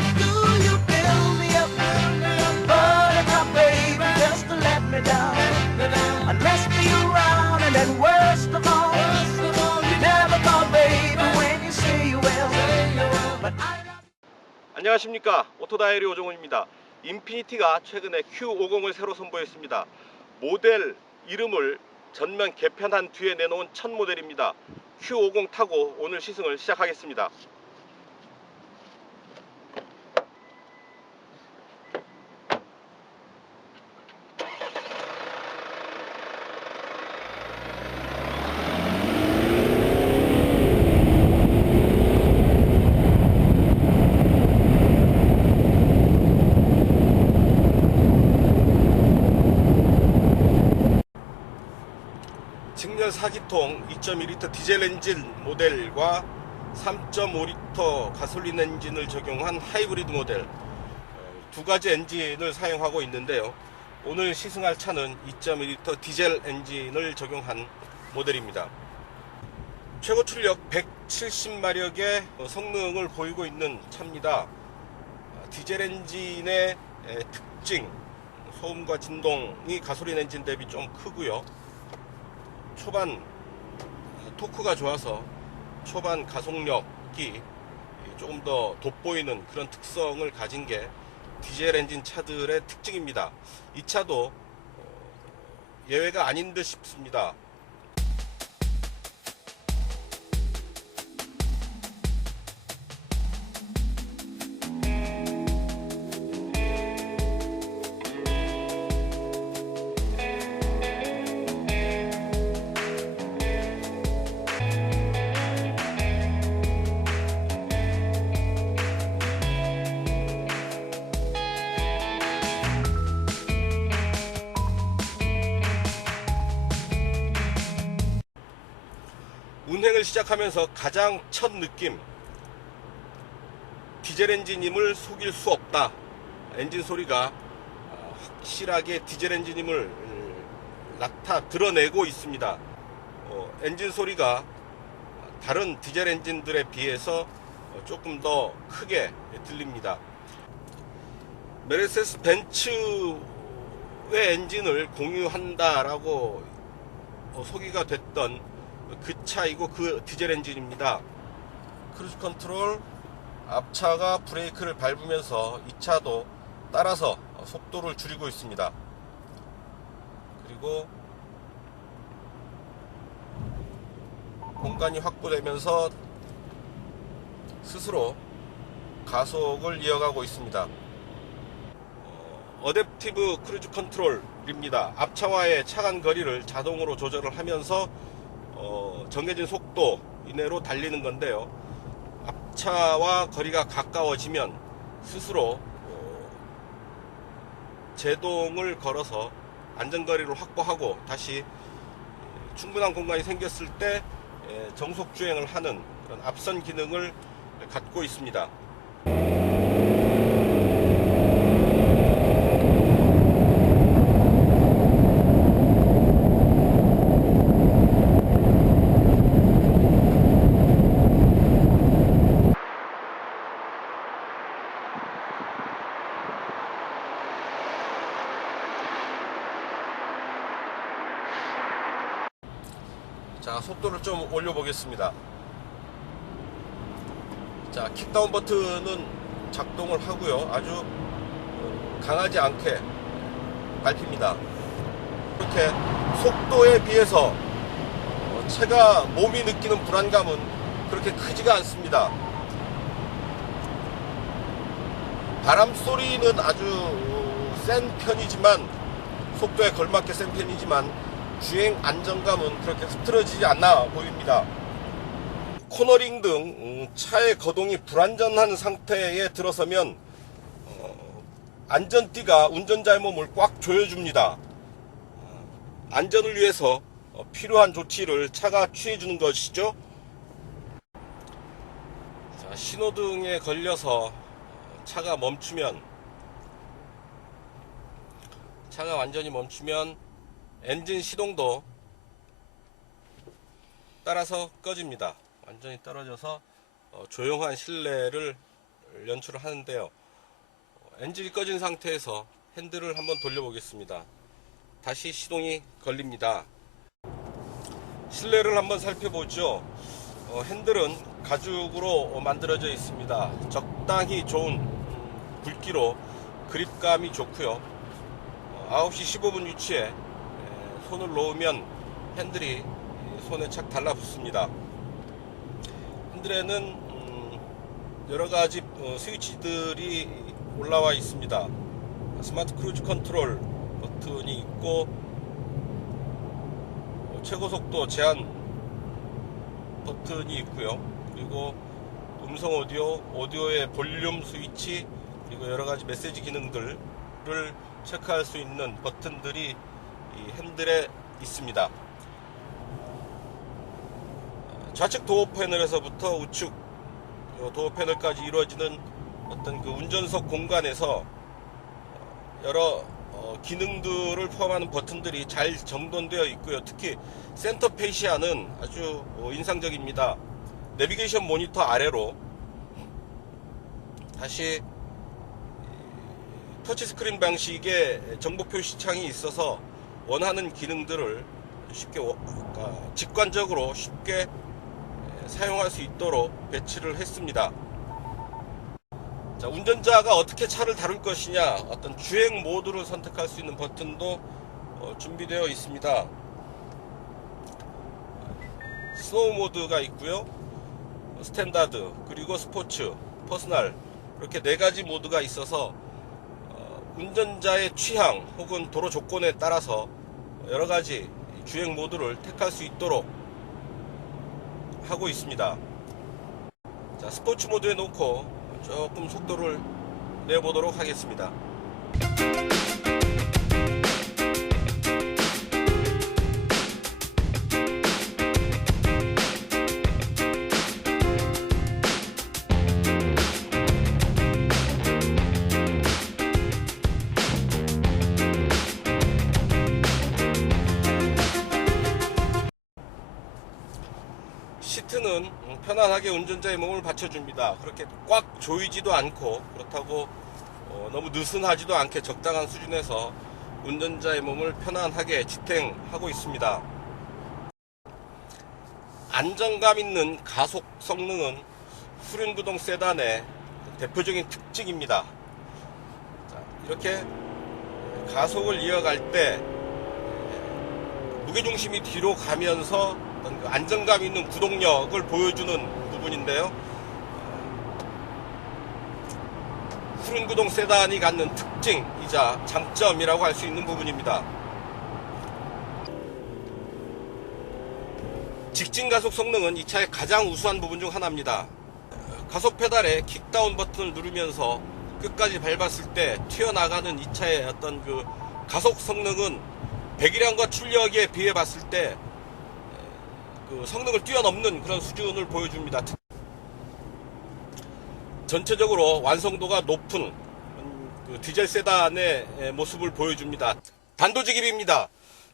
Why do you build me up, buttercup baby, just to let me down? I messed you around, and then worst of all, you never thought, baby, when you say you will. But I love. 안녕하십니까, 오토다이어리 오종훈입니다. 인피니티가 최근에 Q50을 새로 선보였습니다. 모델 이름을 전면 개편한 뒤에 내놓은 첫 모델입니다. Q50 타고 오늘 시승을 시작하겠습니다. 직렬 4기통 2.2L 디젤 엔진 모델과 3.5L 가솔린 엔진을 적용한 하이브리드 모델 두 가지 엔진을 사용하고 있는데요. 오늘 시승할 차는 2.2L 디젤 엔진을 적용한 모델입니다. 최고 출력 170마력의 성능을 보이고 있는 차입니다. 디젤 엔진의 특징, 소음과 진동이 가솔린 엔진 대비 좀 크고요. 초반 토크가 좋아서 초반 가속력이 조금 더 돋보이는 그런 특성을 가진 게 디젤 엔진 차들의 특징입니다. 이 차도 예외가 아닌 듯 싶습니다. 운행을 시작하면서 가장 첫 느낌, 디젤 엔진임을 속일 수 없다. 엔진 소리가 확실하게 디젤 엔진임을 드러내고 있습니다. 엔진 소리가 다른 디젤 엔진들에 비해서 조금 더 크게 들립니다. 메르세데스 벤츠의 엔진을 공유한다라고 소개가 됐던 그 차이고 그 디젤 엔진입니다. 크루즈 컨트롤, 앞차가 브레이크를 밟으면서 이 차도 따라서 속도를 줄이고 있습니다. 그리고 공간이 확보되면서 스스로 가속을 이어가고 있습니다. 어댑티브 크루즈 컨트롤입니다. 앞차와의 차간 거리를 자동으로 조절을 하면서 정해진 속도 이내로 달리는 건데요. 앞차와 거리가 가까워지면 스스로 제동을 걸어서 안전거리를 확보하고 다시 충분한 공간이 생겼을 때 정속 주행을 하는 그런 앞선 기능을 갖고 있습니다. 자, 속도를 좀 올려 보겠습니다. 자, 킥다운 버튼은 작동을 하고요. 아주 강하지 않게 밟힙니다. 이렇게 속도에 비해서 차가 몸이 느끼는 불안감은 그렇게 크지가 않습니다. 바람 소리는 아주 센 편이지만, 속도에 걸맞게 센 편이지만 주행 안정감은 그렇게 흐트러지지 않나 보입니다. 코너링 등 차의 거동이 불안전한 상태에 들어서면 안전띠가 운전자의 몸을 꽉 조여줍니다. 안전을 위해서 필요한 조치를 차가 취해주는 것이죠. 자, 신호등에 걸려서 차가 완전히 멈추면 엔진 시동도 따라서 꺼집니다. 완전히 떨어져서 조용한 실내를 연출을 하는데요. 엔진이 꺼진 상태에서 핸들을 한번 돌려보겠습니다. 다시 시동이 걸립니다. 실내를 한번 살펴보죠. 핸들은 가죽으로 만들어져 있습니다. 적당히 좋은 굵기로 그립감이 좋고요. 9시 15분 위치에 손을 놓으면 핸들이 손에 착 달라붙습니다. 핸들에는 여러가지 스위치들이 올라와 있습니다. 스마트 크루즈 컨트롤 버튼이 있고, 최고속도 제한 버튼이 있고요. 그리고 음성 오디오의 볼륨 스위치, 그리고 여러가지 메시지 기능들을 체크할 수 있는 버튼들이 이 핸들에 있습니다. 좌측 도어 패널에서부터 우측 도어 패널까지 이루어지는 어떤 그 운전석 공간에서 여러 기능들을 포함하는 버튼들이 잘 정돈되어 있고요. 특히 센터 페시아는 아주 인상적입니다. 내비게이션 모니터 아래로 다시 터치스크린 방식의 정보 표시창이 있어서 원하는 기능들을 쉽게 직관적으로 쉽게 사용할 수 있도록 배치를 했습니다. 자, 운전자가 어떻게 차를 다룰 것이냐, 어떤 주행 모드를 선택할 수 있는 버튼도 준비되어 있습니다. 스노우 모드가 있고요, 스탠다드, 그리고 스포츠, 퍼스널, 이렇게 4가지 모드가 있어서 운전자의 취향 혹은 도로 조건에 따라서 여러가지 주행 모드를 택할 수 있도록 하고 있습니다. 자, 스포츠 모드에 놓고 조금 속도를 내보도록 하겠습니다. 시트는 편안하게 운전자의 몸을 받쳐줍니다. 그렇게 꽉 조이지도 않고, 그렇다고 너무 느슨하지도 않게 적당한 수준에서 운전자의 몸을 편안하게 지탱하고 있습니다. 안정감 있는 가속 성능은 후륜구동 세단의 대표적인 특징입니다. 자, 이렇게 가속을 이어갈 때 무게중심이 뒤로 가면서 안정감 있는 구동력을 보여주는 부분인데요. 후륜구동 세단이 갖는 특징이자 장점이라고 할 수 있는 부분입니다. 직진 가속 성능은 이 차의 가장 우수한 부분 중 하나입니다. 가속 페달의 킥다운 버튼을 누르면서 끝까지 밟았을 때 튀어나가는 이 차의 어떤 그 가속 성능은 배기량과 출력에 비해 봤을 때 그 성능을 뛰어넘는 그런 수준을 보여줍니다. 전체적으로 완성도가 높은 그 디젤 세단의 모습을 보여줍니다. 단도직입입니다.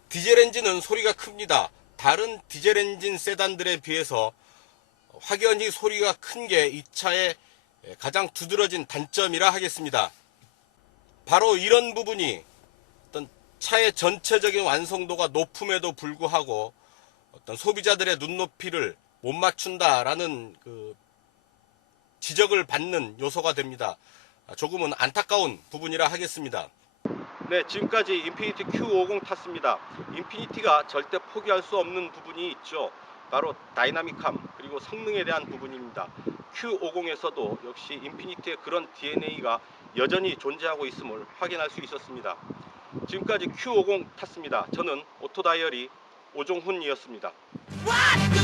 디젤 엔진은 소리가 큽니다. 다른 디젤 엔진 세단들에 비해서 확연히 소리가 큰 게 이 차의 가장 두드러진 단점이라 하겠습니다. 바로 이런 부분이 어떤 차의 전체적인 완성도가 높음에도 불구하고 어떤 소비자들의 눈높이를 못 맞춘다라는 그 지적을 받는 요소가 됩니다. 조금은 안타까운 부분이라 하겠습니다. 네, 지금까지 인피니티 Q50 탔습니다. 인피니티가 절대 포기할 수 없는 부분이 있죠. 바로 다이나믹함, 그리고 성능에 대한 부분입니다. Q50에서도 역시 인피니티의 그런 DNA가 여전히 존재하고 있음을 확인할 수 있었습니다. 지금까지 Q50 탔습니다. 저는 오토다이어리 오종훈이었습니다. What?